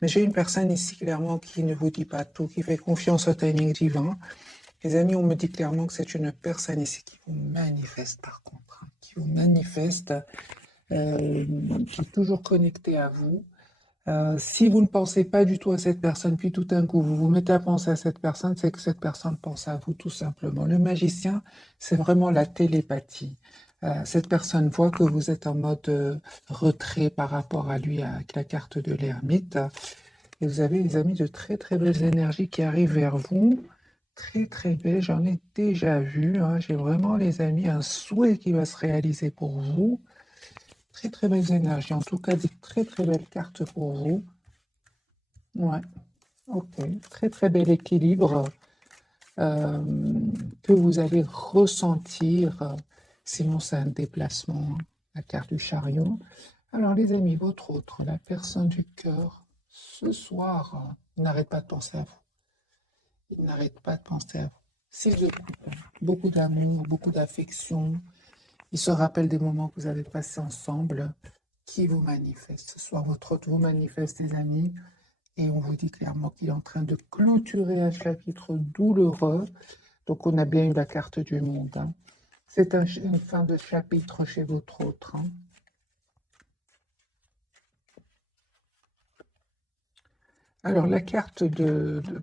Mais j'ai une personne ici clairement qui ne vous dit pas tout, qui fait confiance au timing divin. Les amis, on me dit clairement que c'est une personne ici qui vous manifeste par contre, hein, qui vous manifeste, qui est toujours connectée à vous. Si vous ne pensez pas du tout à cette personne, puis tout d'un coup vous vous mettez à penser à cette personne, c'est que cette personne pense à vous tout simplement. Le magicien, c'est vraiment la télépathie. Cette personne voit que vous êtes en mode retrait par rapport à lui avec la carte de l'ermite. Et vous avez, les amis, de très très belles énergies qui arrivent vers vous. Très très belles, j'en ai déjà vu, hein. J'ai vraiment, les amis, un souhait qui va se réaliser pour vous. Très très belles énergies, en tout cas des très très belles cartes pour vous. Ouais, ok. Très très bel équilibre euh, que vous allez ressentir. Sinon, c'est un déplacement, hein, la carte du chariot. Alors, les amis, votre autre, la personne du cœur, ce soir, il n'arrête pas de penser à vous. Il n'arrête pas de penser à vous. Six de coupe, hein. Beaucoup d'amour, beaucoup d'affection. Il se rappelle des moments que vous avez passés ensemble qui vous manifestent. Ce soir, votre autre vous manifeste, les amis. Et on vous dit clairement qu'il est en train de clôturer un chapitre douloureux. Donc, on a bien eu la carte du monde, hein. C'est une fin de chapitre chez votre autre, hein. Alors, la carte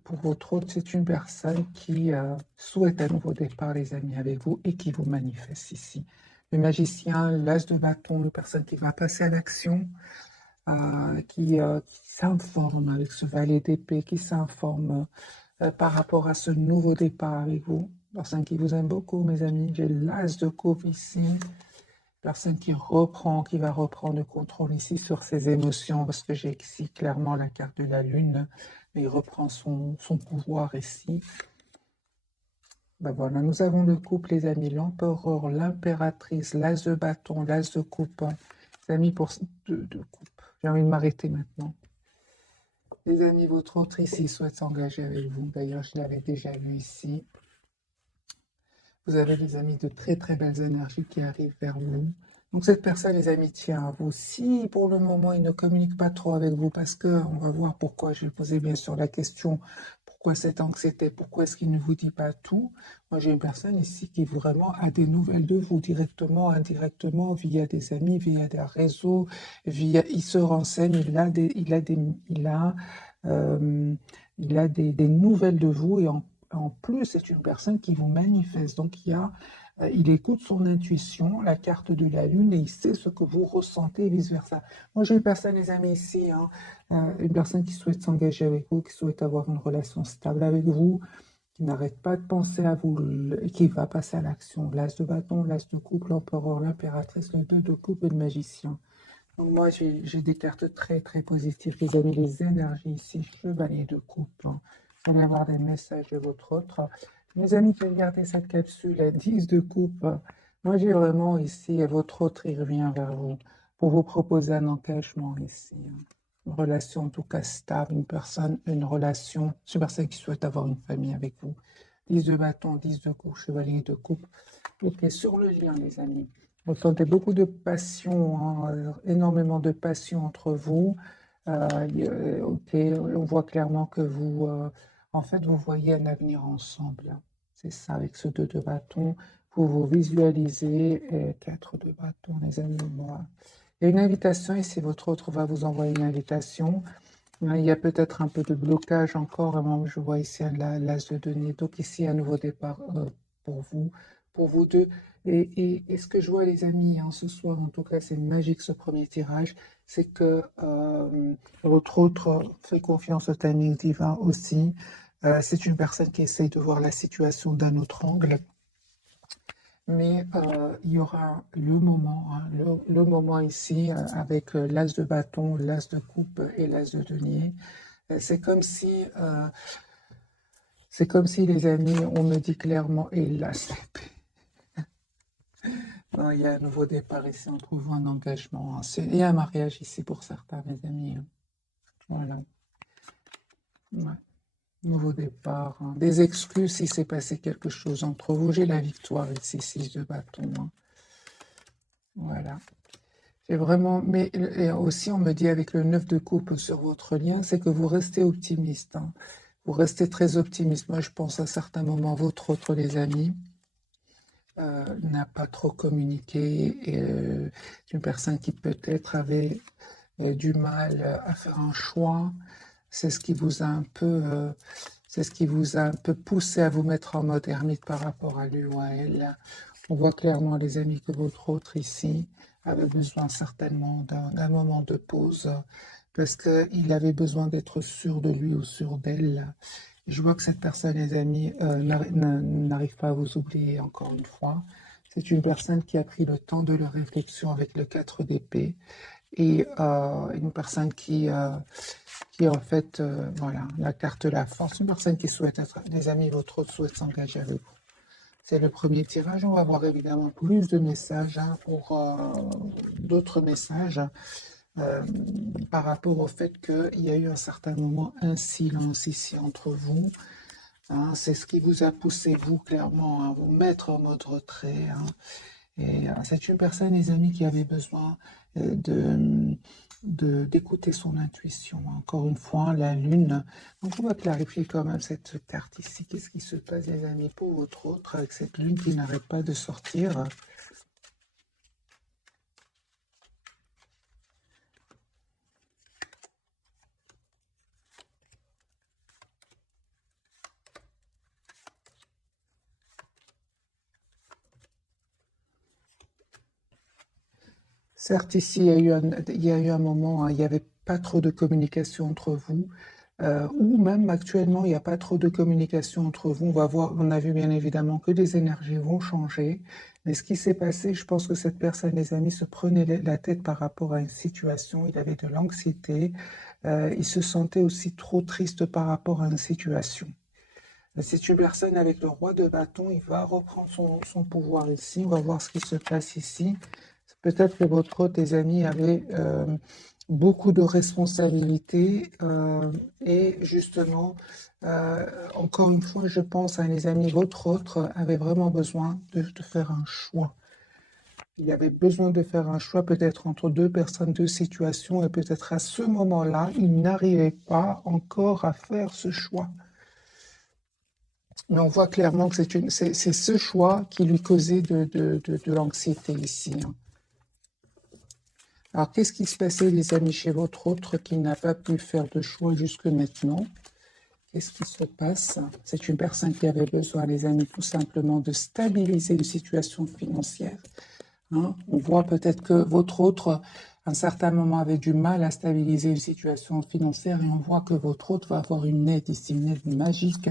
pour votre autre, c'est une personne qui souhaite un nouveau départ, les amis, avec vous et qui vous manifeste ici. Le magicien, l'as de bâton, une personne qui va passer à l'action, qui s'informe avec ce valet d'épée, qui s'informe par rapport à ce nouveau départ avec vous. Personne qui vous aime beaucoup, mes amis. J'ai l'as de coupe ici. Personne qui va reprendre le contrôle ici sur ses émotions, parce que j'ai ici clairement la carte de la lune, mais il reprend son pouvoir ici. Ben voilà, nous avons le couple, les amis, l'empereur, l'impératrice, l'as de bâton, l'as de coupe. Les amis, pour de coupe. J'ai envie de m'arrêter maintenant. Les amis, votre autre ici souhaite s'engager avec vous. D'ailleurs, je l'avais déjà vu ici. Vous avez des amis de très très belles énergies qui arrivent vers vous. Donc cette personne, les amis, tient à vous. Si pour le moment il ne communique pas trop avec vous, parce que on va voir pourquoi, je vais poser bien sûr la question, pourquoi cette anxiété, pourquoi est-ce qu'il ne vous dit pas tout? Moi j'ai une personne ici qui vraiment a des nouvelles de vous, directement, indirectement, via des amis, via des réseaux, il se renseigne, euh, il a des nouvelles de vous et en plus, c'est une personne qui vous manifeste. Donc, il écoute son intuition, la carte de la lune, et il sait ce que vous ressentez et vice-versa. Moi, j'ai une personne, les amis, ici, hein, une personne qui souhaite s'engager avec vous, qui souhaite avoir une relation stable avec vous, qui n'arrête pas de penser à vous, et qui va passer à l'action. L'as de bâton, l'as de coupe, l'empereur, l'impératrice, le deux de coupe et le magicien. Donc, moi, j'ai des cartes très, très positives, les amis, les énergies ici, chevalier de coupe, hein. Vous allez avoir des messages de votre autre. Mes amis qui regardez cette capsule, à 10 de coupe, moi, j'ai vraiment ici, et votre autre, il revient vers vous pour vous proposer un engagement ici, hein. Une relation, en tout cas, stable, une relation, c'est une personne qui souhaite avoir une famille avec vous. 10 de bâton, 10 de coupe, chevalier de coupe. Ok, sur le lien, les amis. Vous ressentez beaucoup de passion, hein, énormément de passion entre vous. Ok, on voit clairement que vous, en fait, vous voyez un avenir ensemble. C'est ça, avec ce 2 de bâton. Vous vous visualisez, et 4 de bâton, les amis. Voilà. Il y a une invitation ici, votre autre va vous envoyer une invitation. Il y a peut-être un peu de blocage encore. Je vois ici l'as de denier. Donc ici, un nouveau départ pour vous, pour vous deux. Et ce que je vois, les amis, hein, ce soir, en tout cas, c'est magique ce premier tirage, c'est que votre autre fait confiance au timing divin aussi. C'est une personne qui essaye de voir la situation d'un autre angle. Mais il y aura le moment, hein, le moment ici avec l'as de bâton, l'as de coupe et l'as de denier. C'est comme si, les amis, on me dit clairement, et là, non, il y a un nouveau départ ici, on trouve un engagement, hein. Il y a un mariage ici pour certains, mes amis, hein. Voilà. Ouais. Nouveau départ, hein. Des excuses si s'est passé quelque chose entre vous. J'ai la victoire ici, 6 de bâton, hein. Voilà. C'est vraiment, mais et aussi on me dit avec le 9 de coupe sur votre lien, c'est que vous restez optimiste, hein. Vous restez très optimiste. Moi, je pense à certains moments, votre autre, les amis, n'a pas trop communiqué et c'est une personne qui peut-être avait du mal à faire un choix. C'est ce qui vous a un peu, c'est ce qui vous a un peu poussé à vous mettre en mode ermite par rapport à lui ou à elle. On voit clairement, les amis, que votre autre ici avait besoin certainement d'un moment de pause parce qu'il avait besoin d'être sûr de lui ou sûr d'elle. Je vois que cette personne, les amis, n'arrive pas à vous oublier encore une fois. C'est une personne qui a pris le temps de la réflexion avec le 4 d'épée et une personne qui en fait, voilà, la carte de la force, une personne qui souhaite être, les amis, votre autre souhaite s'engager avec vous. C'est le premier tirage. On va voir évidemment plus de messages hein, pour d'autres messages euh, par rapport au fait qu'il y a eu un certain moment un silence ici entre vous. Hein. C'est ce qui vous a poussé, vous, clairement, à vous mettre en mode retrait. Hein. Et c'est une personne, les amis, qui avait besoin de d'écouter son intuition. Encore une fois, la lune. Donc, on va clarifier quand même cette carte ici. Qu'est-ce qui se passe, les amis, pour votre autre, avec cette lune qui n'arrête pas de sortir? Certes, ici, il y a eu un moment, hein, il n'y avait pas trop de communication entre vous, ou même actuellement, il n'y a pas trop de communication entre vous. On va voir, on a vu bien évidemment que les énergies vont changer, mais ce qui s'est passé, je pense que cette personne, les amis, se prenait la tête par rapport à une situation, il avait de l'anxiété, il se sentait aussi trop triste par rapport à une situation. C'est une personne avec le roi de bâton, il va reprendre son pouvoir ici, on va voir ce qui se passe ici. Peut-être que votre hôte, tes amis, avaient beaucoup de responsabilités et justement, encore une fois, je pense à les amis, votre autre avait vraiment besoin de faire un choix. Il avait besoin de faire un choix peut-être entre deux personnes, deux situations, et peut-être à ce moment-là, il n'arrivait pas encore à faire ce choix. Mais on voit clairement que c'est ce choix qui lui causait de l'anxiété ici. Hein. Alors, qu'est-ce qui se passait, les amis, chez votre autre qui n'a pas pu faire de choix jusque maintenant? Qu'est-ce qui se passe? C'est une personne qui avait besoin, les amis, tout simplement de stabiliser une situation financière. Hein. On voit peut-être que votre autre, à un certain moment, avait du mal à stabiliser une situation financière et on voit que votre autre va avoir une aide ici, une aide magique,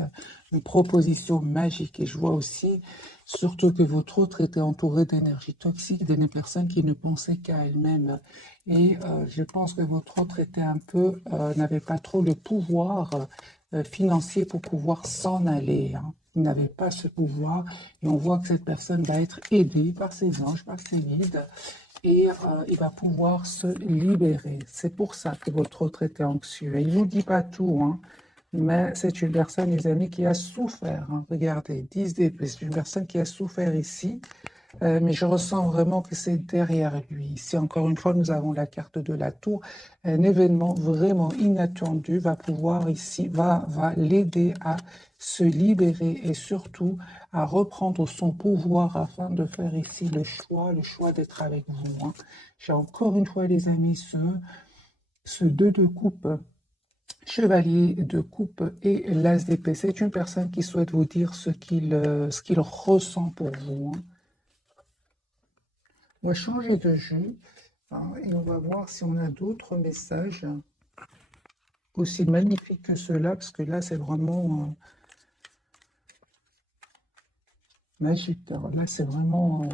une proposition magique. Et je vois aussi, surtout que votre autre était entouré d'énergie toxique, des personnes qui ne pensaient qu'à elles-mêmes. Et je pense que votre autre était un peu, n'avait pas trop le pouvoir financier pour pouvoir s'en aller. Hein. Il n'avait pas ce pouvoir et on voit que cette personne va être aidée par ses anges, par ses guides et il va pouvoir se libérer. C'est pour ça que votre autre était anxieux. Et il ne nous dit pas tout, hein, mais c'est une personne, les amis, qui a souffert. Hein. Regardez, 10 d'épée, c'est une personne qui a souffert ici. Mais je ressens vraiment que c'est derrière lui. Ici, encore une fois, nous avons la carte de la tour. Un événement vraiment inattendu va pouvoir ici, va l'aider à se libérer et surtout à reprendre son pouvoir afin de faire ici le choix d'être avec vous. Hein. J'ai encore une fois, les amis, ce 2 de coupe, chevalier de coupe et l'as d'épée. C'est une personne qui souhaite vous dire ce qu'il ressent pour vous. Hein. On va changer de jeu hein, et on va voir si on a d'autres messages aussi magnifiques que ceux-là, parce que là, c'est vraiment magique. Alors là, c'est vraiment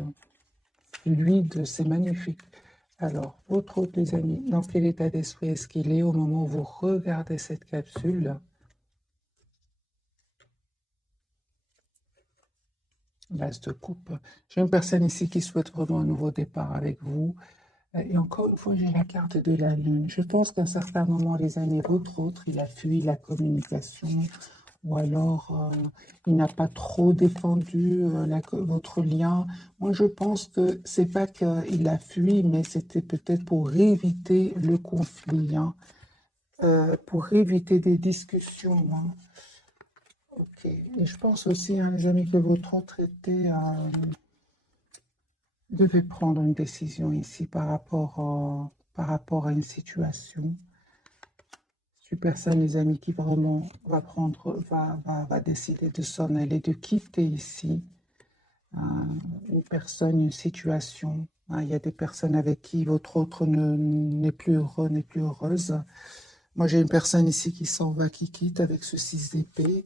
fluide, c'est magnifique. Alors, votre autre, les amis, dans quel état d'esprit est-ce qu'il est au moment où vous regardez cette capsule? L'as de coupe. J'ai une personne ici qui souhaite vraiment un nouveau départ avec vous. Et encore une fois, j'ai la carte de la lune. Je pense qu'à un certain moment, les amis, votre autre, il a fui la communication. ou alors il n'a pas trop défendu votre lien. Moi, je pense que c'est pas qu'il a fui, mais c'était peut-être pour éviter le conflit, hein, pour éviter des discussions, hein. Ok. Et je pense aussi, hein, les amis, que votre autre devait prendre une décision ici par rapport à une situation. C'est une personne, les amis, qui vraiment va décider de s'en aller, de quitter ici une personne, une situation. Il y a des personnes avec qui votre autre n'est plus heureux, n'est plus heureuse. Moi, j'ai une personne ici qui s'en va, qui quitte avec ce 6 d'épée.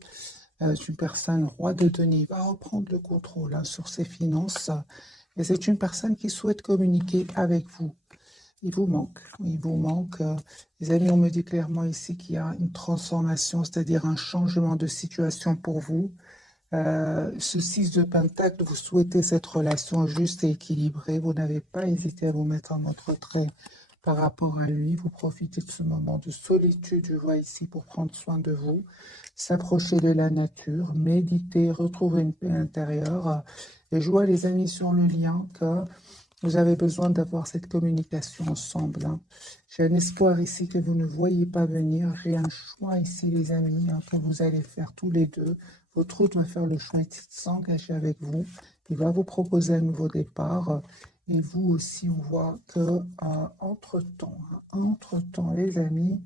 C'est une personne roi de denier. Il va reprendre le contrôle, hein, sur ses finances. Et c'est une personne qui souhaite communiquer avec vous. Il vous manque. Il vous manque. Les amis, on me dit clairement ici qu'il y a une transformation, c'est-à-dire un changement de situation pour vous. Ce 6 de Pentacle, vous souhaitez cette relation juste et équilibrée. Vous n'avez pas hésité à vous mettre en votre retrait par rapport à lui. Vous profitez de ce moment de solitude, je vois ici, pour prendre soin de vous, s'approcher de la nature, méditer, retrouver une paix intérieure. Et je vois, les amis, sur le lien que vous avez besoin d'avoir cette communication ensemble, hein. J'ai un espoir ici que vous ne voyez pas venir. J'ai un choix ici, les amis, hein, que vous allez faire tous les deux. Votre autre va faire le choix de s'engager avec vous. Il va vous proposer un nouveau départ. Et vous aussi, on voit que entre-temps, les amis,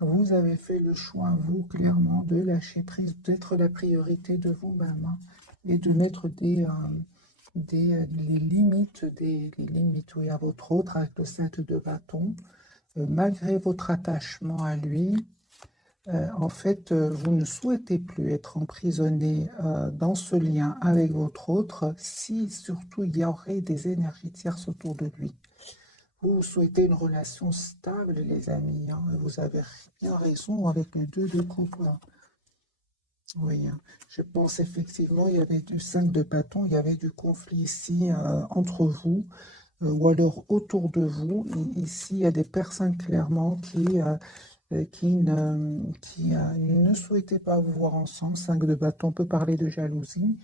vous avez fait le choix, vous, clairement, de lâcher prise, d'être la priorité de vous-même, hein, et de mettre les limites, oui, à votre autre avec le 7 de bâton. Malgré votre attachement à lui, en fait, vous ne souhaitez plus être emprisonné dans ce lien avec votre autre si surtout il y aurait des énergies tierces autour de lui. Vous souhaitez une relation stable, les amis, hein, vous avez bien raison avec les 2 de coupe, hein. Oui, hein. Je pense effectivement il y avait du 5 de bâton, il y avait du conflit ici entre vous, ou alors autour de vous. Ici, il y a des personnes clairement qui ne souhaitaient pas vous voir ensemble. 5 de bâton peut parler de jalousie.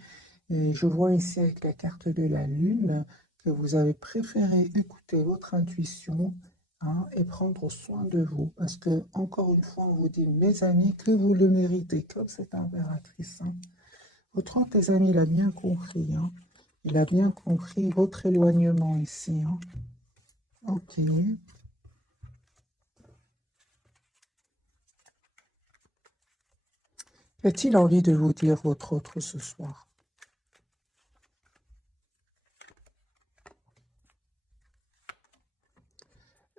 Et je vois ici avec la carte de la lune que vous avez préféré écouter votre intuition, hein, et prendre soin de vous. Parce que, encore une fois, on vous dit, mes amis, que vous le méritez, comme cette impératrice, hein. Votre tes amis, il a bien compris, hein. Il a bien compris votre éloignement ici, hein. Ok. A-t-il envie de vous dire votre autre ce soir?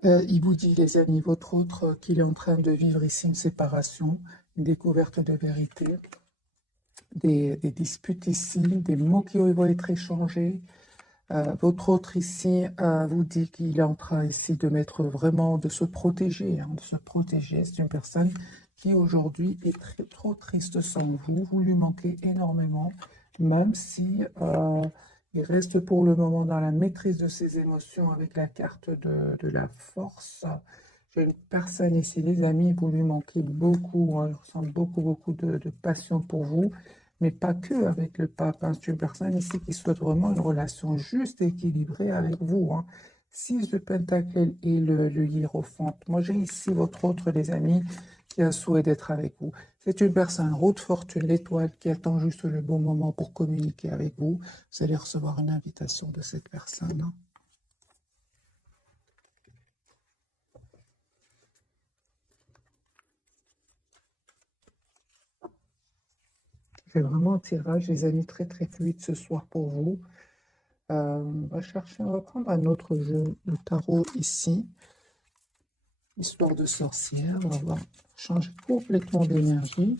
Il vous dit, les amis, votre autre, qu'il est en train de vivre ici une séparation, une découverte de vérité, des disputes ici, des mots qui vont être échangés. Votre autre ici vous dit qu'il est en train ici de mettre vraiment, de se protéger, hein, de se protéger. C'est une personne qui aujourd'hui est trop triste sans vous. Vous lui manquez énormément, même si il reste pour le moment dans la maîtrise de ses émotions avec la carte de la force. J'ai une personne ici, les amis, vous lui manquez beaucoup, hein, il ressent beaucoup de passion pour vous, mais pas que avec le pape, hein. C'est une personne ici qui souhaite vraiment une relation juste et équilibrée avec vous, hein. 6 de Pentacle et le hiérophante. Moi, j'ai ici votre autre, les amis, qui a souhait d'être avec vous. C'est une personne, roue de fortune, l'étoile, qui attend juste le bon moment pour communiquer avec vous. Vous allez recevoir une invitation de cette personne, hein. C'est vraiment un tirage, les amis, très fluide ce soir pour vous. On va prendre un autre jeu, le tarot ici. Histoire de sorcière, on va changer complètement d'énergie.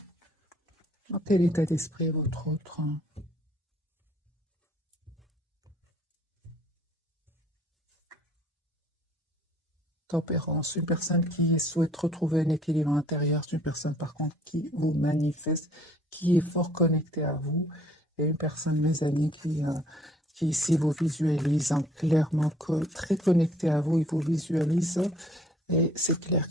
Dans quel état d'esprit est votre autre? Tempérance, une personne qui souhaite retrouver un équilibre intérieur, c'est une personne par contre qui vous manifeste, qui est fort connectée à vous, et une personne, mes amis, qui ici vous visualise, hein, clairement très connectée à vous, il vous visualise. Et c'est clair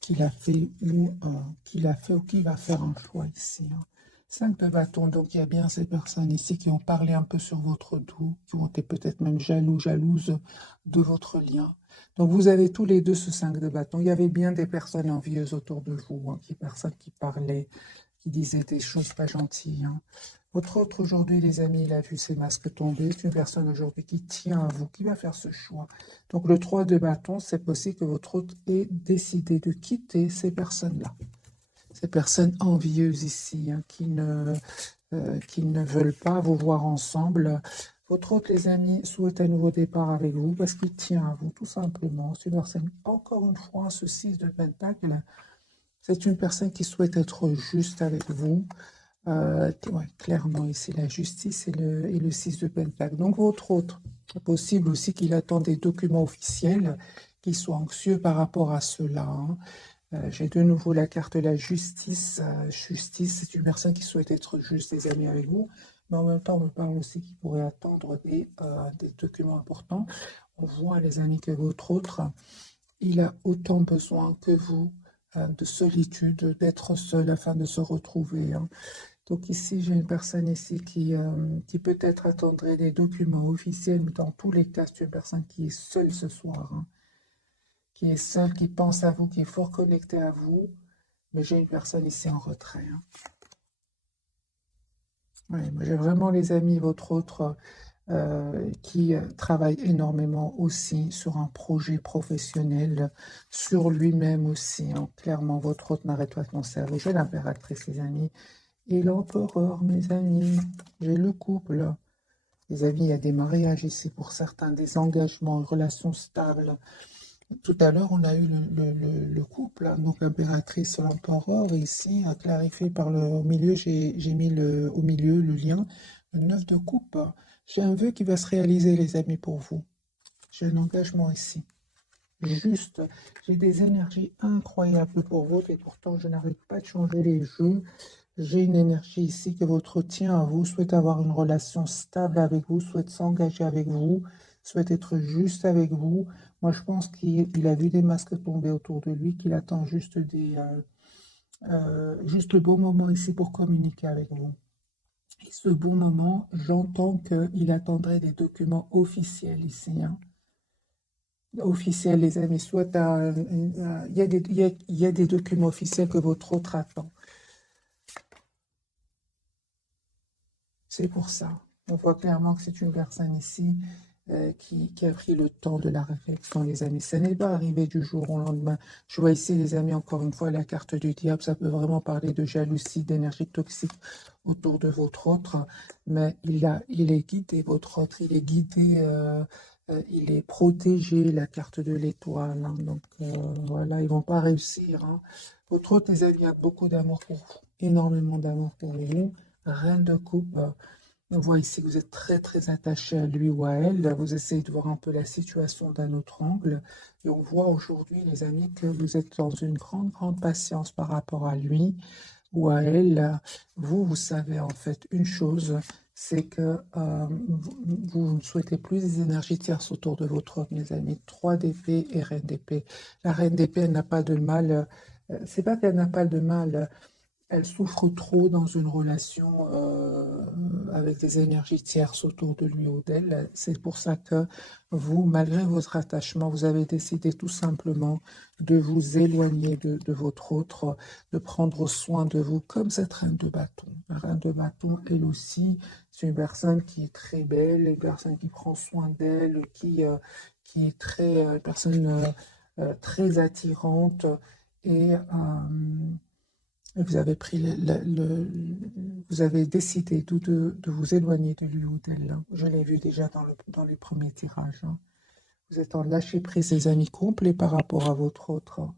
qu'il a fait ou qu'il va faire un choix ici, hein. 5 de bâton, donc il y a bien ces personnes ici qui ont parlé un peu sur votre dos, qui ont été peut-être même jalouses de votre lien. Donc vous avez tous les deux ce 5 de bâton. Il y avait bien des personnes envieuses autour de vous, hein, personnes qui parlaient, qui disaient des choses pas gentilles, hein. Votre autre aujourd'hui, les amis, il a vu ses masques tomber. C'est une personne aujourd'hui qui tient à vous, qui va faire ce choix. Donc le 3 de bâton, c'est possible que votre autre ait décidé de quitter ces personnes-là. Ces personnes envieuses ici, hein, qui ne veulent pas vous voir ensemble. Votre autre, les amis, souhaite un nouveau départ avec vous parce qu'il tient à vous, tout simplement. C'est une personne, encore une fois, ce 6 de pentacle, c'est une personne qui souhaite être juste avec vous. Ouais, clairement, ici, la justice et le 6 de pentacle. Donc, votre autre, c'est possible aussi qu'il attend des documents officiels, qu'il soit anxieux par rapport à cela, hein. J'ai de nouveau la carte de la justice. Justice, c'est une personne qui souhaite être juste, les amis, avec vous, mais en même temps, on me parle aussi qu'il pourrait attendre des documents importants. On voit, les amis, que votre autre, il a autant besoin que vous de solitude, d'être seul afin de se retrouver, hein. Donc ici, j'ai une personne ici qui peut-être attendrait des documents officiels, mais dans tous les cas, c'est une personne qui est seule ce soir, hein, qui est seule, qui pense à vous, qui est fort connectée à vous, mais j'ai une personne ici en retrait, hein. Ouais, moi, j'ai vraiment, les amis, votre autre qui travaille énormément aussi sur un projet professionnel, sur lui-même aussi, hein. Clairement, votre autre n'arrête pas de penser à vous. J'ai l'impératrice, les amis, et l'empereur, mes amis. J'ai le couple. Les amis, il y a des mariages ici pour certains, des engagements, une relation stable. Tout à l'heure, on a eu le couple, hein, donc l'impératrice, l'empereur, ici, clarifié par au milieu, j'ai mis au milieu le lien, le 9 de coupe. J'ai un vœu qui va se réaliser, les amis, pour vous. J'ai un engagement ici. Juste, j'ai des énergies incroyables pour vous, et pourtant, je n'arrive pas de changer les jeux. J'ai une énergie ici que votre tient à vous, souhaite avoir une relation stable avec vous, souhaite s'engager avec vous, souhaite être juste avec vous. Moi, je pense qu'il a vu des masques tomber autour de lui, qu'il attend juste le bon moment ici pour communiquer avec vous. Et ce bon moment, j'entends qu'il attendrait des documents officiels ici, hein. Officiels, les amis, soit il y a il y a des documents officiels que votre autre attend. C'est pour ça. On voit clairement que c'est une personne ici qui a pris le temps de la réflexion, les amis. Ça n'est pas arrivé du jour au lendemain. Je vois ici, les amis, encore une fois, la carte du diable. Ça peut vraiment parler de jalousie, d'énergie toxique autour de votre autre. Mais il est guidé, votre autre. Il est guidé, il est protégé, la carte de l'étoile, hein. Donc, voilà, ils vont pas réussir, hein. Votre autre, les amis, a beaucoup d'amour pour vous. Énormément d'amour pour vous. Reine de coupe. On voit ici que vous êtes très très attaché à lui ou à elle. Vous essayez de voir un peu la situation d'un autre angle. Et on voit aujourd'hui, les amis, que vous êtes dans une grande patience par rapport à lui ou à elle. Vous savez en fait une chose, c'est que vous ne souhaitez plus des énergies tierces autour de votre homme, mes amis. 3 d'épée et reine d'épée. La reine d'épée, elle n'a pas de mal. C'est pas qu'elle n'a pas de mal. Elle souffre trop dans une relation avec des énergies tierces autour de lui ou d'elle. C'est pour ça que vous, malgré votre attachement, vous avez décidé tout simplement de vous éloigner de votre autre, de prendre soin de vous, comme cette reine de bâton. La reine de bâton, elle aussi, c'est une personne qui est très belle, une personne qui prend soin d'elle, qui est une personne très attirante et vous avez pris vous avez décidé de vous éloigner de lui ou d'elle, hein. Je l'ai vu déjà dans les premiers tirages, hein. Vous êtes en lâcher prise, les amis, complet par rapport à votre autre, hein.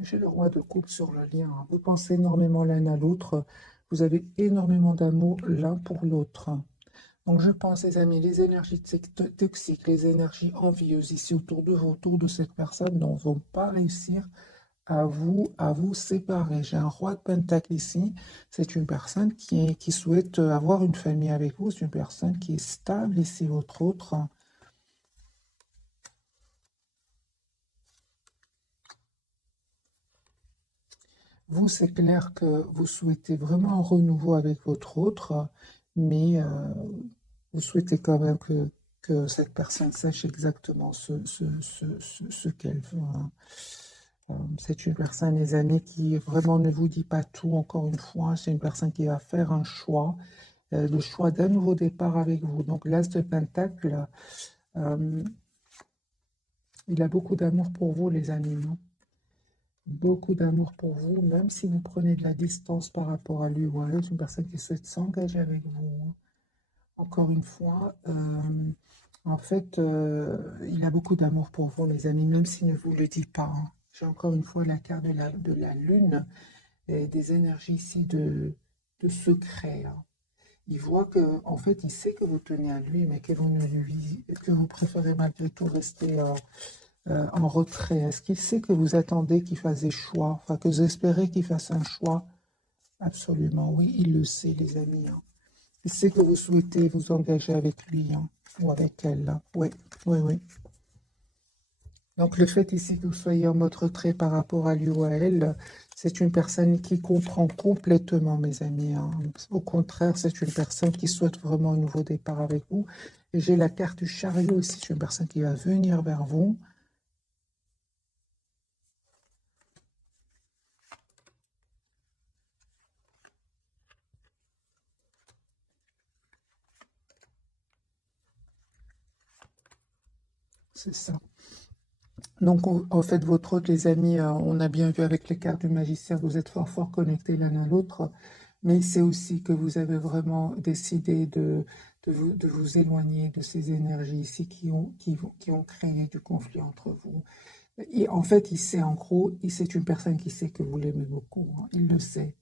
J'ai le roi de coupe sur le lien, hein. Vous pensez énormément l'un à l'autre. Vous avez énormément d'amour l'un pour l'autre. Donc je pense, les amis, les énergies toxiques, les énergies envieuses ici autour de vous, autour de cette personne, ne vont pas réussir à vous séparer. J'ai un roi de Pentacle ici. C'est une personne qui souhaite avoir une famille avec vous. C'est une personne qui est stable ici, votre autre. Vous, c'est clair que vous souhaitez vraiment un renouveau avec votre autre, mais vous souhaitez quand même que cette personne sache exactement ce qu'elle veut, hein. C'est une personne, les amis, qui vraiment ne vous dit pas tout, encore une fois. C'est une personne qui va faire un choix, le choix d'un nouveau départ avec vous. Donc, l'As de Pentacle, euh, il a beaucoup d'amour pour vous, les amis, non? Beaucoup d'amour pour vous, même si vous prenez de la distance par rapport à lui ou à elle. C'est une personne qui souhaite s'engager avec vous, hein. Encore une fois, en fait, il a beaucoup d'amour pour vous, mes amis, même s'il ne vous le dit pas, hein. J'ai encore une fois la carte de la lune et des énergies ici de secret, hein. Il voit que, en fait, il sait que vous tenez à lui, mais que vous, ne lui, que vous préférez malgré tout rester en retrait. Est-ce qu'il sait que vous attendez qu'il fasse des choix, enfin que vous espérez qu'il fasse un choix? Absolument, oui, il le sait, les amis, hein. Il sait que vous souhaitez vous engager avec lui, hein, ou avec elle, hein. Oui, oui, oui. Donc le fait ici que vous soyez en mode retrait par rapport à lui ou à elle, c'est une personne qui comprend complètement, mes amis, hein. Au contraire, c'est une personne qui souhaite vraiment un nouveau départ avec vous. Et j'ai la carte du chariot ici, c'est une personne qui va venir vers vous. C'est ça. Donc, en fait, votre hôte, les amis, on a bien vu avec les cartes du magicien, vous êtes fort, fort connectés l'un à l'autre, mais c'est aussi que vous avez vraiment décidé de vous éloigner de ces énergies ici qui ont créé du conflit entre vous. Et en fait, il sait en gros, c'est une personne qui sait que vous l'aimez beaucoup, hein, il le sait.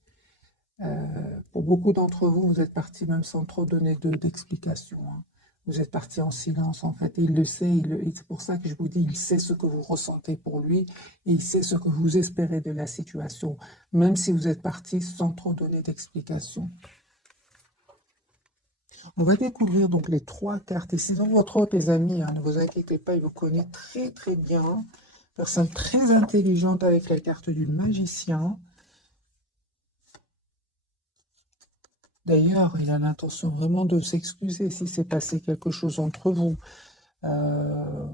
Pour beaucoup d'entre vous, vous êtes partis même sans trop donner d'explications, hein. Vous êtes partis en silence, en fait. Et il le sait, et c'est pour ça que je vous dis, il sait ce que vous ressentez pour lui, et il sait ce que vous espérez de la situation, même si vous êtes partis sans trop donner d'explications. On va découvrir donc les trois cartes. Et sinon, votre hôte, les amis, hein, ne vous inquiétez pas, il vous connaît très très bien. Personne très intelligente avec la carte du magicien. D'ailleurs, il a l'intention vraiment de s'excuser si s'est passé quelque chose entre vous. Euh,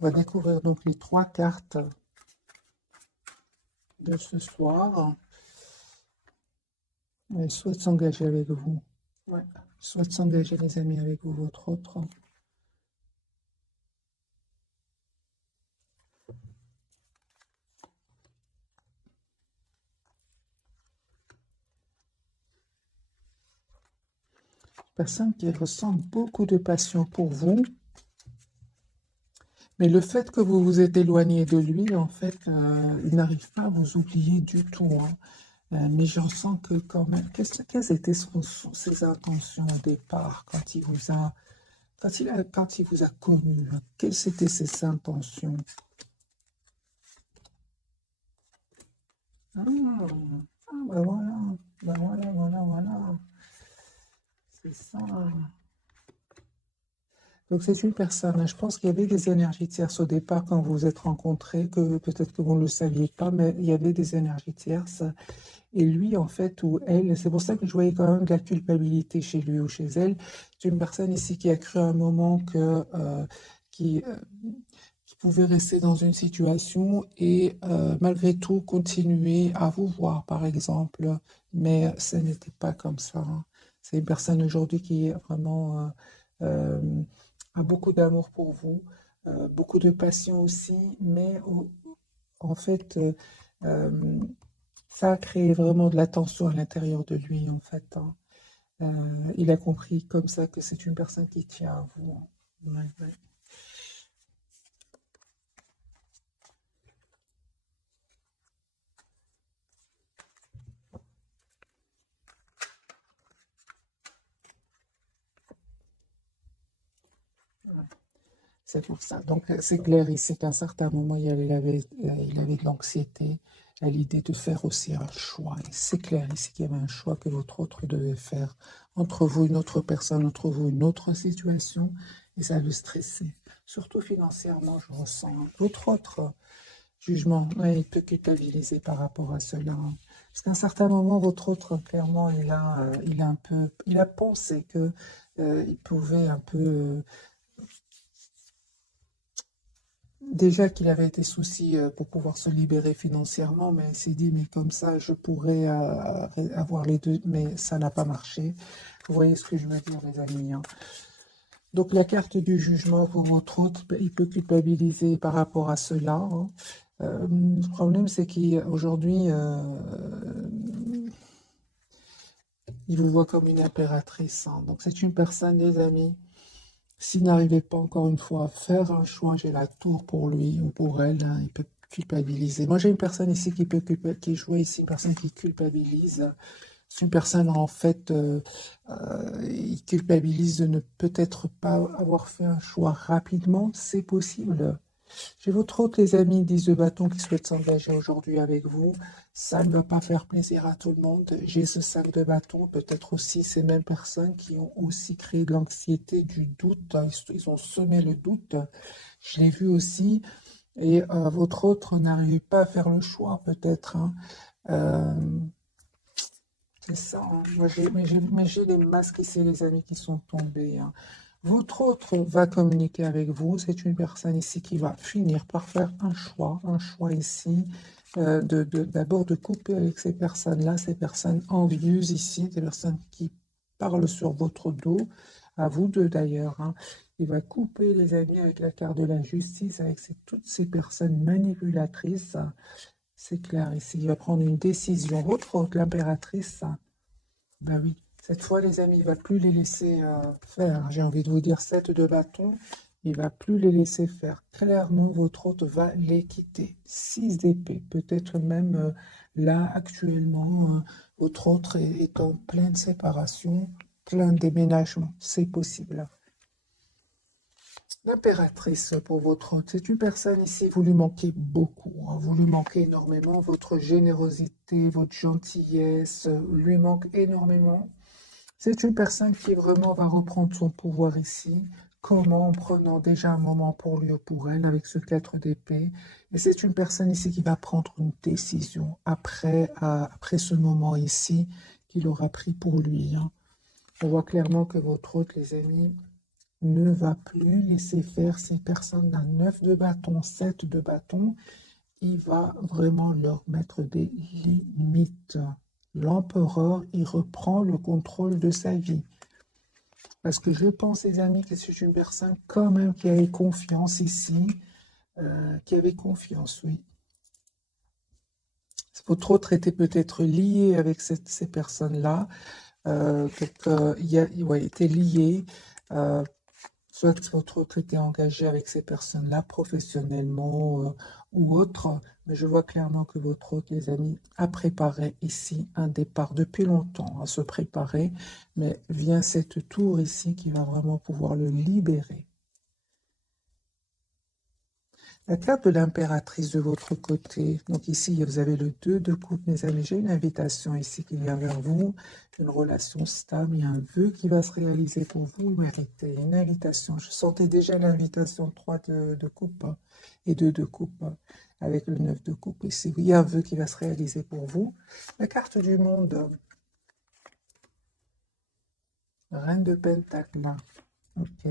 on va découvrir donc les trois cartes de ce soir. Elle souhaite s'engager avec vous. Ouais. Souhaite s'engager, les amis, avec vous, votre autre personne qui ressent beaucoup de passion pour vous. Mais le fait que vous vous êtes éloigné de lui, en fait, il n'arrive pas à vous oublier du tout, hein. Mais je ressens que quand même, quelles étaient ses intentions au départ quand il vous a, quand il vous a connu, hein, quelles étaient ses intentions? Ah, ben voilà, ben voilà, voilà, voilà, c'est ça. Donc c'est une personne, hein. Je pense qu'il y avait des énergies tierces au départ quand vous vous êtes rencontrés, que peut-être que vous ne le saviez pas, mais il y avait des énergies tierces. Et lui, en fait, ou elle, c'est pour ça que je voyais quand même de la culpabilité chez lui ou chez elle. C'est une personne ici qui a cru à un moment qui, euh, qui pouvait rester dans une situation et malgré tout continuer à vous voir, par exemple. Mais ce n'était pas comme ça, hein. C'est une personne aujourd'hui qui est vraiment a beaucoup d'amour pour vous, beaucoup de passion aussi, mais en fait, euh, ça a créé vraiment de la tension à l'intérieur de lui, en fait, hein. Il a compris comme ça que c'est une personne qui tient à vous, hein. Ouais, ouais. C'est pour ça. Donc, c'est clair ici qu'à un certain moment, il avait de l'anxiété à l'idée de faire aussi un choix. Et c'est clair ici qu'il y avait un choix que votre autre devait faire entre vous, une autre personne, entre vous, une autre situation. Et ça le stressait. Surtout financièrement, je ressens. Votre autre jugement, ouais, il peut culpabiliser par rapport à cela, hein. Parce qu'à un certain moment, votre autre, clairement, il a pensé que il pouvait un peu déjà qu'il avait des soucis pour pouvoir se libérer financièrement, mais il s'est dit, mais comme ça, je pourrais avoir les deux, mais ça n'a pas marché. Vous voyez ce que je veux dire, les amis, hein. Donc, la carte du jugement pour votre autre, il peut culpabiliser par rapport à cela, hein. Le problème, c'est qu'aujourd'hui, il vous voit comme une impératrice, hein. Donc, c'est une personne, les amis. S'il n'arrivait pas encore une fois à faire un choix, j'ai la tour pour lui ou pour elle, hein, il peut culpabiliser. Moi, j'ai une personne ici qui joue ici, une personne qui culpabilise. C'est une personne, en fait, il culpabilise de ne peut-être pas avoir fait un choix rapidement. C'est possible. J'ai votre autre, les amis, 10 de bâton qui souhaitent s'engager aujourd'hui avec vous. Ça ne va pas faire plaisir à tout le monde. J'ai ce 5 de bâton, peut-être aussi ces mêmes personnes qui ont aussi créé de l'anxiété, du doute. Ils ont semé le doute. Je l'ai vu aussi. Et votre autre n'arrive pas à faire le choix, peut-être, hein. Euh, c'est ça, hein. Moi, mais j'ai des masques ici, les amis, qui sont tombés, hein. Votre autre va communiquer avec vous. C'est une personne ici qui va finir par faire un choix ici, d'abord de couper avec ces personnes-là, ces personnes envieuses ici, des personnes qui parlent sur votre dos, à vous deux d'ailleurs, hein. Il va couper les amis avec la carte de la justice, avec toutes ces personnes manipulatrices. C'est clair ici, il va prendre une décision. Votre autre, l'impératrice, ben oui, cette fois, les amis, il va plus les laisser faire. J'ai envie de vous dire 7 de bâton. Il va plus les laisser faire. Clairement, votre hôte va les quitter. 6 d'épée. Peut-être même là, actuellement, votre hôte est en pleine séparation, plein déménagement. C'est possible. L'impératrice pour votre hôte, c'est une personne ici, vous lui manquez beaucoup, hein. Vous lui manquez énormément. Votre générosité, votre gentillesse lui manque énormément. C'est une personne qui vraiment va reprendre son pouvoir ici. Comment? En prenant déjà un moment pour lui ou pour elle avec ce 4 d'épée. Et c'est une personne ici qui va prendre une décision après ce moment ici qu'il aura pris pour lui, hein. On voit clairement que votre hôte, les amis, ne va plus laisser faire ces personnes à 9 de bâton, 7 de bâton. Il va vraiment leur mettre des limites. L'empereur, il reprend le contrôle de sa vie. Parce que je pense, les amis, que c'est une personne quand même qui avait confiance ici, qui avait confiance, oui. Votre autre était peut-être lié avec ces personnes-là, ouais, était lié, soit votre autre était engagé avec ces personnes-là professionnellement ou autre, mais je vois clairement que votre autre, les amis, a préparé ici un départ depuis longtemps, à se préparer, mais vient cette tour ici qui va vraiment pouvoir le libérer. La carte de l'impératrice de votre côté. Donc ici, vous avez le 2 de coupe, mes amis. J'ai une invitation ici qui vient vers vous, une relation stable. Il y a un vœu qui va se réaliser pour vous, le méritez. Une invitation. Je sentais déjà l'invitation 3 de coupe, hein, et 2 de coupe, hein, avec le 9 de coupe ici. Il y a un vœu qui va se réaliser pour vous. La carte du monde. Reine de Pentacle. Ok.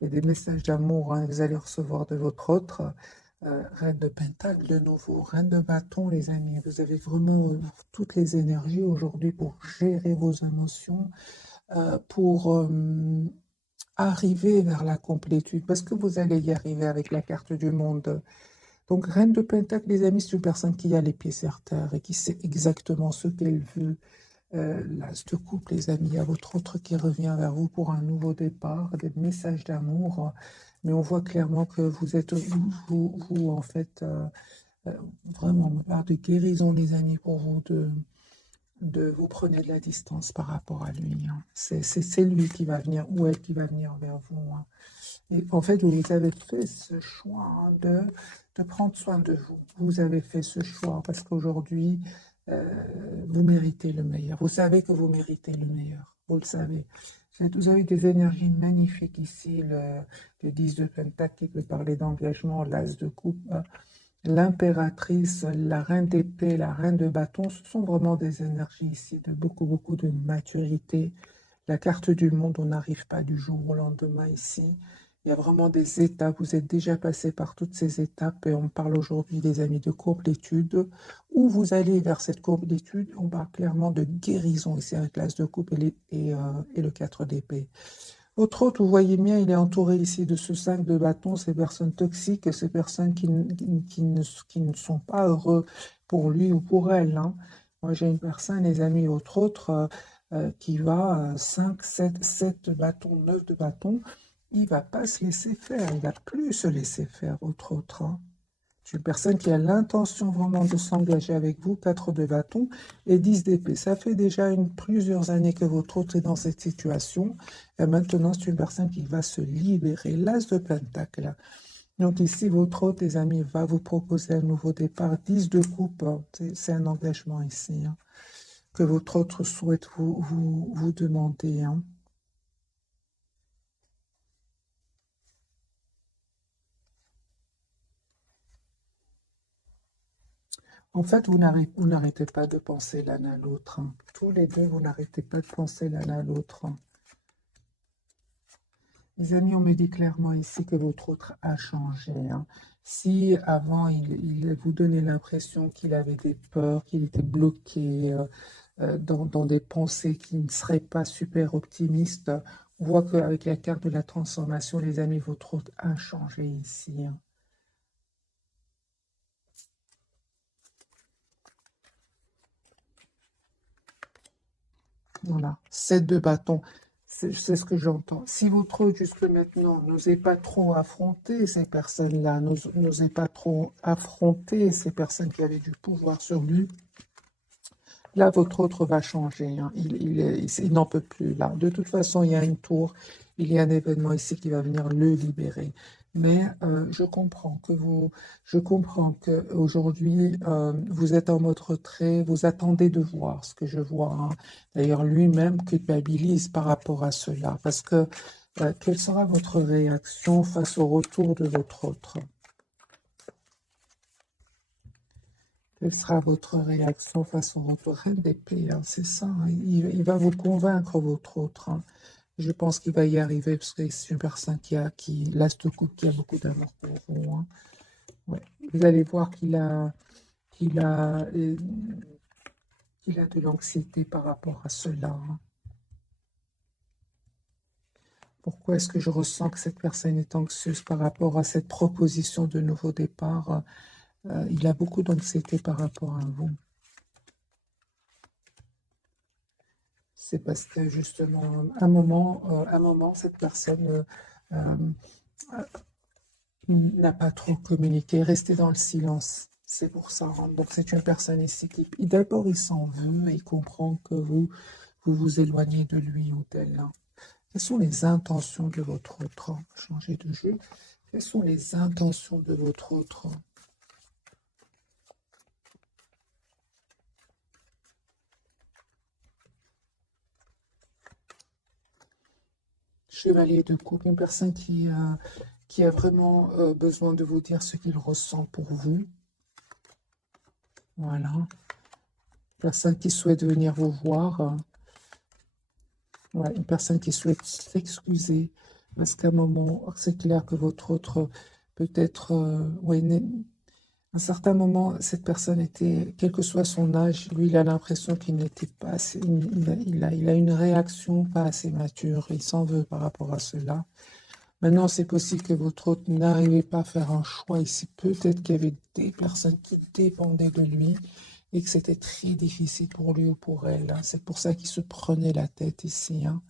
Et des messages d'amour, hein, vous allez recevoir de votre autre. Reine de Pentacle de nouveau, Reine de Bâton, les amis. Vous avez vraiment toutes les énergies aujourd'hui pour gérer vos émotions, pour arriver vers la complétude, parce que vous allez y arriver avec la carte du monde. Donc, Reine de Pentacle, les amis, c'est une personne qui a les pieds sur terre et qui sait exactement ce qu'elle veut. L'as de couple, les amis, il y a votre autre qui revient vers vous pour un nouveau départ, des messages d'amour, mais on voit clairement que vous êtes, vous, en fait, vraiment, on parle de guérison, les amis, pour vous deux. vous prenez de la distance par rapport à lui, hein. C'est lui qui va venir, ou elle qui va venir vers vous, hein. Et en fait, vous avez fait ce choix, hein, de prendre soin de vous. Vous avez fait ce choix parce qu'aujourd'hui, vous méritez le meilleur. Vous savez que vous méritez le meilleur. Vous le savez. Vous avez des énergies magnifiques ici. Le 10 de Pentacle qui peut parler d'engagement, l'As de coupe, l'impératrice, la reine d'épée, la reine de bâton. Ce sont vraiment des énergies ici de beaucoup, beaucoup de maturité. La carte du monde, on n'arrive pas du jour au lendemain ici. Il y a vraiment des étapes. Vous êtes déjà passé par toutes ces étapes et on parle aujourd'hui, les amis, de complétude. Où vous allez vers cette complétude, on parle clairement de guérison ici avec l'As de coupe et le 4 d'épée. Votre hôte, vous voyez bien, il est entouré ici de ce 5 de bâton, ces personnes toxiques, ces personnes qui ne sont pas heureux pour lui ou pour elle, hein. Moi, j'ai une personne, les amis, votre autre, qui va 5, 7 bâtons, 9 de bâton. Il va pas se laisser faire, il va plus se laisser faire, votre autre, hein. C'est une personne qui a l'intention vraiment de s'engager avec vous, 4 de bâton et 10 d'épée. Ça fait déjà plusieurs années que votre autre est dans cette situation. Et maintenant, c'est une personne qui va se libérer. L'As de Pentacle. Donc ici, votre autre, les amis, va vous proposer un nouveau départ. 10 de coupe, hein. C'est un engagement ici, hein, que votre autre souhaite vous demander, hein. En fait, vous n'arrêtez pas de penser l'un à l'autre, hein. Tous les deux, vous n'arrêtez pas de penser l'un à l'autre, hein. Les amis, on me dit clairement ici que votre autre a changé, hein. Si avant, il vous donnait l'impression qu'il avait des peurs, qu'il était bloqué dans des pensées qui ne seraient pas super optimistes, on voit qu'avec la carte de la transformation, les amis, votre autre a changé ici, hein. Voilà, 7 de bâton, c'est ce que j'entends. Si votre jusque maintenant n'osez pas trop affronter ces personnes-là, n'osez pas trop affronter ces personnes qui avaient du pouvoir sur lui, là, votre autre va changer, hein. Il n'en peut plus, là. De toute façon, il y a une tour, il y a un événement ici qui va venir le libérer. Mais je comprends que aujourd'hui, vous êtes en mode retrait, vous attendez de voir ce que je vois, hein. D'ailleurs, lui-même culpabilise par rapport à cela, parce que quelle sera votre réaction face au retour de votre autre? Quelle sera votre réaction face au retour? Reine d'épée, hein, c'est ça, hein. Il va vous convaincre, votre autre, hein. Je pense qu'il va y arriver parce que c'est une personne l'as de coupe, qui a beaucoup d'amour pour vous, hein. Ouais. Vous allez voir qu'il a, euh, qu'il a de l'anxiété par rapport à cela, hein. Pourquoi est-ce que je ressens que cette personne est anxieuse par rapport à cette proposition de nouveau départ? Il a beaucoup d'anxiété par rapport à vous. C'est parce que justement, un moment, cette personne n'a pas trop communiqué, resté dans le silence. C'est pour ça, hein. Donc c'est une personne ici qui, d'abord, il s'en veut et il comprend que vous éloignez de lui ou d'elle, hein. Quelles sont les intentions de votre autre? Changer de jeu. Quelles sont les intentions de votre autre? Chevalier de coupe, une personne qui a vraiment besoin de vous dire ce qu'il ressent pour vous. Voilà. Personne qui souhaite venir vous voir. Ouais, une personne qui souhaite s'excuser. Parce qu'à un moment, c'est clair que votre autre, peut-être, ouais, à un certain moment, cette personne était, quel que soit son âge, lui, il a l'impression qu'il n'était pas assez, il a une réaction pas assez mature. Il s'en veut par rapport à cela. Maintenant, c'est possible que votre autre n'arrivait pas à faire un choix ici. Peut-être qu'il y avait des personnes qui dépendaient de lui et que c'était très difficile pour lui ou pour elle, hein. C'est pour ça qu'il se prenait la tête ici, hein.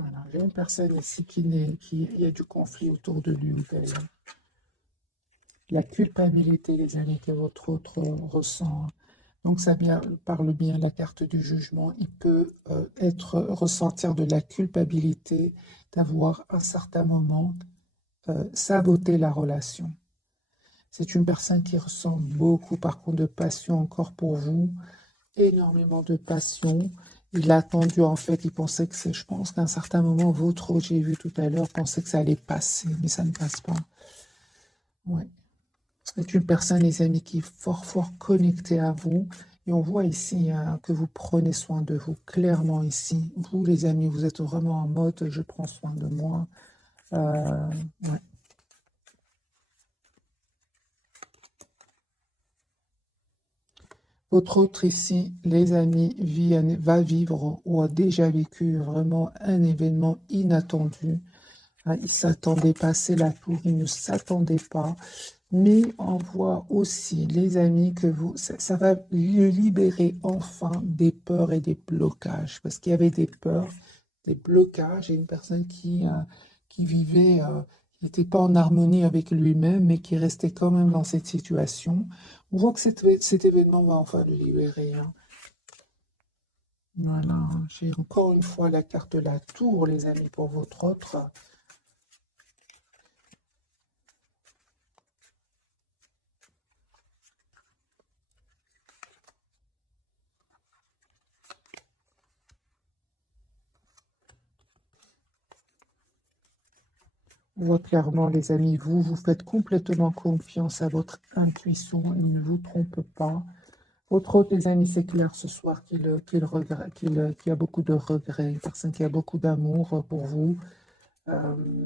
Voilà, j'ai une personne ici il y a du conflit autour de lui ou d'elle. La culpabilité, les amis, que votre autre ressent. Donc parle bien la carte du jugement. Il peut ressentir de la culpabilité d'avoir à un certain moment saboté la relation. C'est une personne qui ressent beaucoup, par contre, de passion encore pour vous, énormément de passion. Il a attendu, en fait, il pensait que je pense qu'à un certain moment, votre, j'ai vu tout à l'heure, pensait que ça allait passer, mais ça ne passe pas. Ouais. C'est une personne, les amis, qui est fort, fort connectée à vous. Et on voit ici hein, que vous prenez soin de vous, clairement ici. Vous, les amis, vous êtes vraiment en mode je prends soin de moi. Ouais. Votre autre ici, les amis, va vivre ou a déjà vécu vraiment un événement inattendu. Hein, il s'attendait pas, c'est la tour, il ne s'attendait pas. Mais on voit aussi, les amis, que ça va le libérer enfin des peurs et des blocages. Parce qu'il y avait des peurs, des blocages, et une personne qui vivait, qui n'était pas en harmonie avec lui-même, mais qui restait quand même dans cette situation. On voit que cet événement va enfin le libérer. Hein. Voilà, j'ai encore une fois la carte de la tour, les amis, pour votre autre. On voit clairement, les amis, vous faites complètement confiance à votre intuition, il ne vous trompe pas. Votre autre, les amis, c'est clair ce soir qu'il a beaucoup de regrets, une personne qui a beaucoup d'amour pour vous. Euh,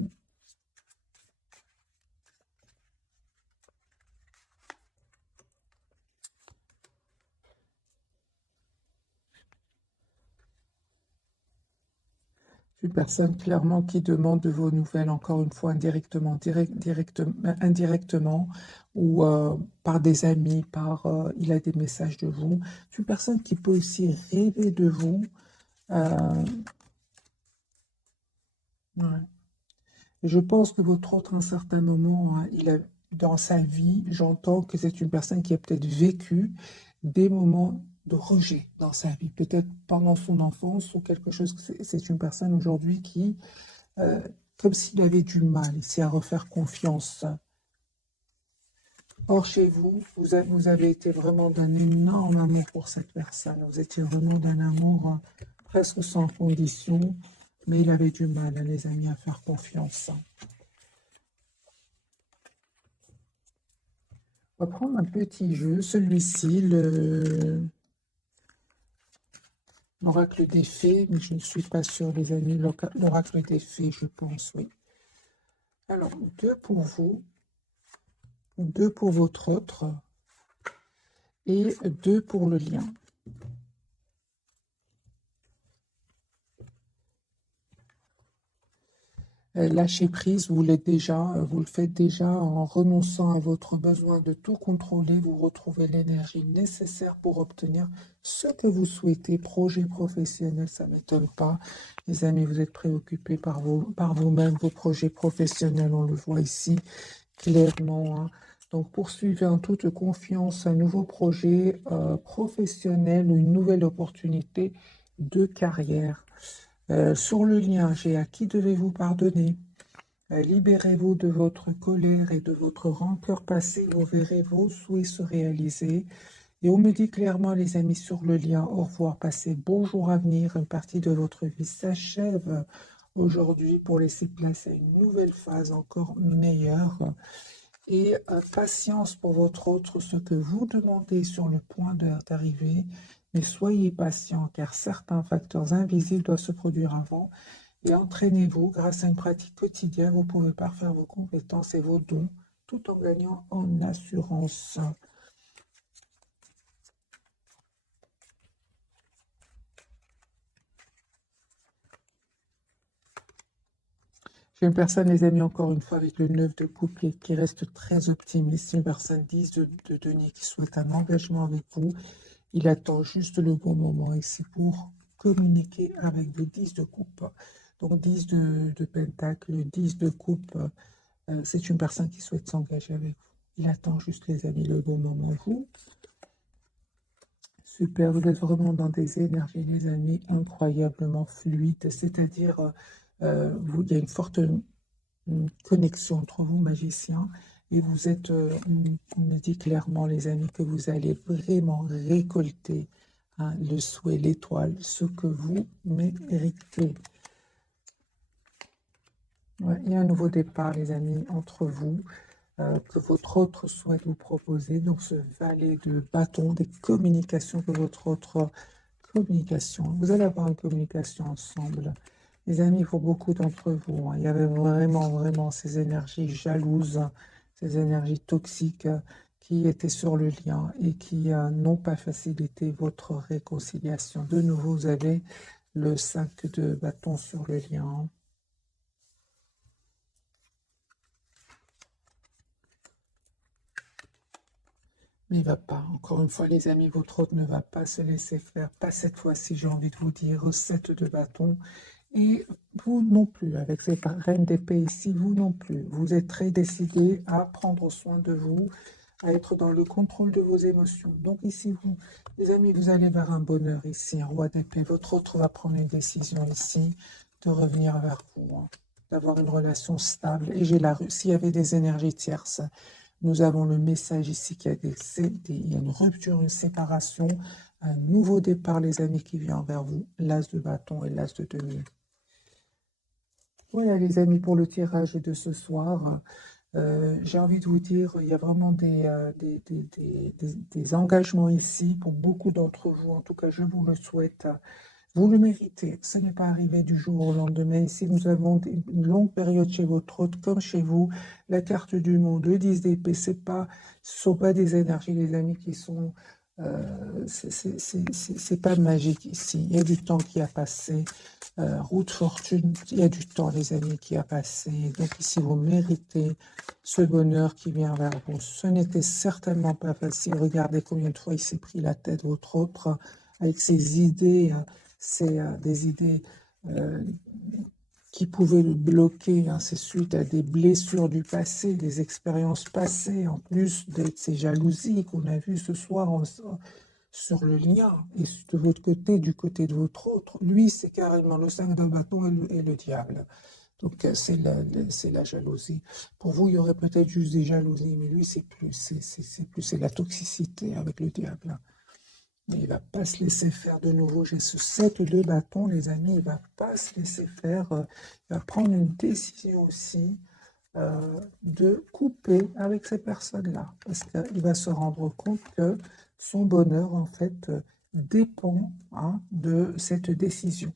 une personne clairement qui demande de vos nouvelles, encore une fois, indirectement, indirectement, ou par des amis, il a des messages de vous. C'est une personne qui peut aussi rêver de vous. Euh, ouais. Je pense que votre autre, à un certain moment, hein, dans sa vie, j'entends que c'est une personne qui a peut-être vécu des moments de rejet dans sa vie, peut-être pendant son enfance ou quelque chose. C'est une personne aujourd'hui qui, euh, comme s'il avait du mal ici à refaire confiance. Or, chez vous, vous avez été vraiment d'un énorme amour pour cette personne. Vous étiez vraiment d'un amour presque sans condition, mais il avait du mal, hein, les amis, à faire confiance. On va prendre un petit jeu, celui-ci, l'oracle des fées, mais je ne suis pas sûre, les amis, l'oracle des fées, je pense, oui. Alors, deux pour vous, deux pour votre autre, et deux pour le lien. Lâcher prise, vous l'êtes déjà, vous le faites déjà en renonçant à votre besoin de tout contrôler, vous retrouvez l'énergie nécessaire pour obtenir ce que vous souhaitez. Projet professionnel, ça ne m'étonne pas. Les amis, vous êtes préoccupés par vous-même, vos projets professionnels, on le voit ici clairement. Hein. Donc, poursuivez en toute confiance un nouveau projet professionnel, une nouvelle opportunité de carrière. Sur le lien, j'ai à qui devez-vous pardonner? Libérez-vous de votre colère et de votre rancœur passée, vous verrez vos souhaits se réaliser. Et on me dit clairement, les amis, sur le lien, au revoir, passez bonjour à venir, une partie de votre vie s'achève aujourd'hui pour laisser place à une nouvelle phase encore meilleure. Et patience pour votre autre, ce que vous demandez sur le point d'arriver, mais soyez patient car certains facteurs invisibles doivent se produire avant et entraînez-vous grâce à une pratique quotidienne, vous pouvez parfaire vos compétences et vos dons tout en gagnant en assurance. J'ai une personne, les amis, encore une fois, avec le 9 de couple et qui reste très optimiste. Une personne 10 de denier qui souhaite un engagement avec vous. Il attend juste le bon moment ici pour communiquer avec le 10 de coupe. Donc 10 de pentacle, 10 de coupe, c'est une personne qui souhaite s'engager avec vous. Il attend juste, les amis, le bon moment. Vous, super, vous êtes vraiment dans des énergies, les amis, incroyablement fluides. C'est-à-dire, il y a une forte connexion entre vous, magiciens, et vous êtes, on me dit clairement, les amis, que vous allez vraiment récolter le souhait, l'étoile, ce que vous méritez. Ouais, il y a un nouveau départ, les amis, entre vous, que votre autre souhaite vous proposer. Donc, ce valet de bâton, des communications que votre autre communication. Vous allez avoir une communication ensemble. Les amis, pour beaucoup d'entre vous, il y avait vraiment ces énergies jalouses, ces énergies toxiques qui étaient sur le lien et qui n'ont pas facilité votre réconciliation. De nouveau, vous avez le 5 de bâton sur le lien. Mais il ne va pas. Encore une fois, les amis, votre autre ne va pas se laisser faire. Pas cette fois-ci, j'ai envie de vous dire. 7 de bâton. Et vous non plus, avec cette reine d'épée ici, vous non plus. Vous êtes très décidé à prendre soin de vous, à être dans le contrôle de vos émotions. Donc ici, vous, les amis, vous allez vers un bonheur ici, un roi d'épée. Votre autre va prendre une décision ici de revenir vers vous, d'avoir une relation stable. Et j'ai la rue. S'il y avait des énergies tierces, nous avons le message ici qu'il y a il y a une rupture, une séparation, un nouveau départ, les amis, qui vient vers vous. L'as de bâton et l'as de denier. Voilà, les amis, pour le tirage de ce soir. J'ai envie de vous dire, il y a vraiment des engagements ici pour beaucoup d'entre vous. En tout cas, je vous le souhaite. Vous le méritez. Ce n'est pas arrivé du jour au lendemain. Ici, nous avons une longue période chez votre hôte, comme chez vous. La carte du monde, le 10 d'épée, ce ne sont pas des énergies, les amis, qui sont... c'est pas magique ici. Il y a du temps qui a passé. Route fortune, il y a du temps, les amis, qui a passé. Donc ici, vous méritez ce bonheur qui vient vers vous. Ce n'était certainement pas facile. Regardez combien de fois il s'est pris la tête, votre autre, avec ses idées. C'est des idées qui pouvaient le bloquer. C'est suite à des blessures du passé, des expériences passées, en plus de ces jalousies qu'on a vues ce soir sur le lien. Et de votre côté, du côté de votre autre, lui, c'est carrément le 5 de bâton et le diable. Donc, c'est la jalousie. Pour vous, il y aurait peut-être juste des jalousies, mais lui, c'est plus, c'est la toxicité avec le diable. Mais il ne va pas se laisser faire de nouveau. J'ai ce 7 de bâton, les amis. Il ne va pas se laisser faire. Il va prendre une décision aussi de couper avec ces personnes-là. Parce qu'il va se rendre compte que son bonheur, en fait, dépend de cette décision.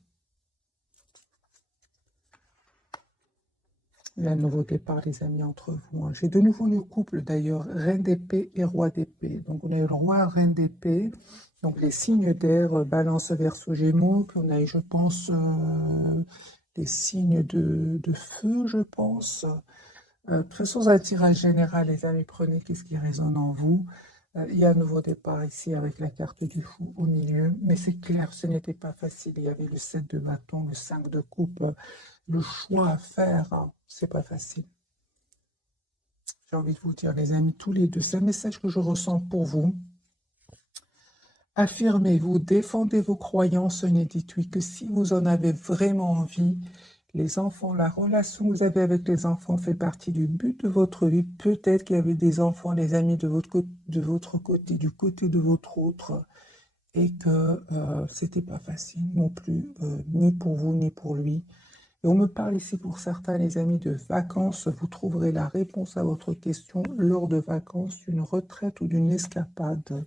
Il y a un nouveau départ, les amis, entre vous. J'ai de nouveau le couple, d'ailleurs, reine d'épée et roi d'épée. Donc, on a eu le roi, reine d'épée. Donc, les signes d'air, balance, verseau, gémeaux. Puis, on a eu, je pense, les signes de feu, je pense. Faisons un tirage général, les amis. Prenez qu'est-ce qui résonne en vous. Il y a un nouveau départ ici avec la carte du fou au milieu. Mais c'est clair, ce n'était pas facile. Il y avait le 7 de bâton, le 5 de coupe. Le choix à faire, c'est pas facile. J'ai envie de vous dire, les amis, tous les deux, c'est un message que je ressens pour vous. Affirmez-vous, défendez vos croyances, ne dites-oui que si vous en avez vraiment envie. Les enfants, la relation que vous avez avec les enfants fait partie du but de votre vie. Peut-être qu'il y avait des enfants, les amis, de votre côté, du côté de votre autre, et que c'était pas facile non plus, ni pour vous, ni pour lui. Et on me parle ici pour certains, les amis, de vacances. Vous trouverez la réponse à votre question lors de vacances, d'une retraite ou d'une escapade.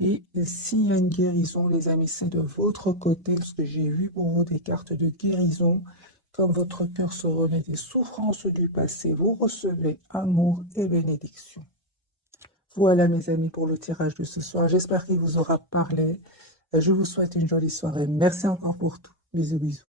Et s'il y a une guérison, les amis, c'est de votre côté, parce que j'ai vu pour vous des cartes de guérison. Comme votre cœur se remet des souffrances du passé, vous recevez amour et bénédiction. Voilà, mes amis, pour le tirage de ce soir. J'espère qu'il vous aura parlé. Je vous souhaite une jolie soirée. Merci encore pour tout. Bisous, bisous.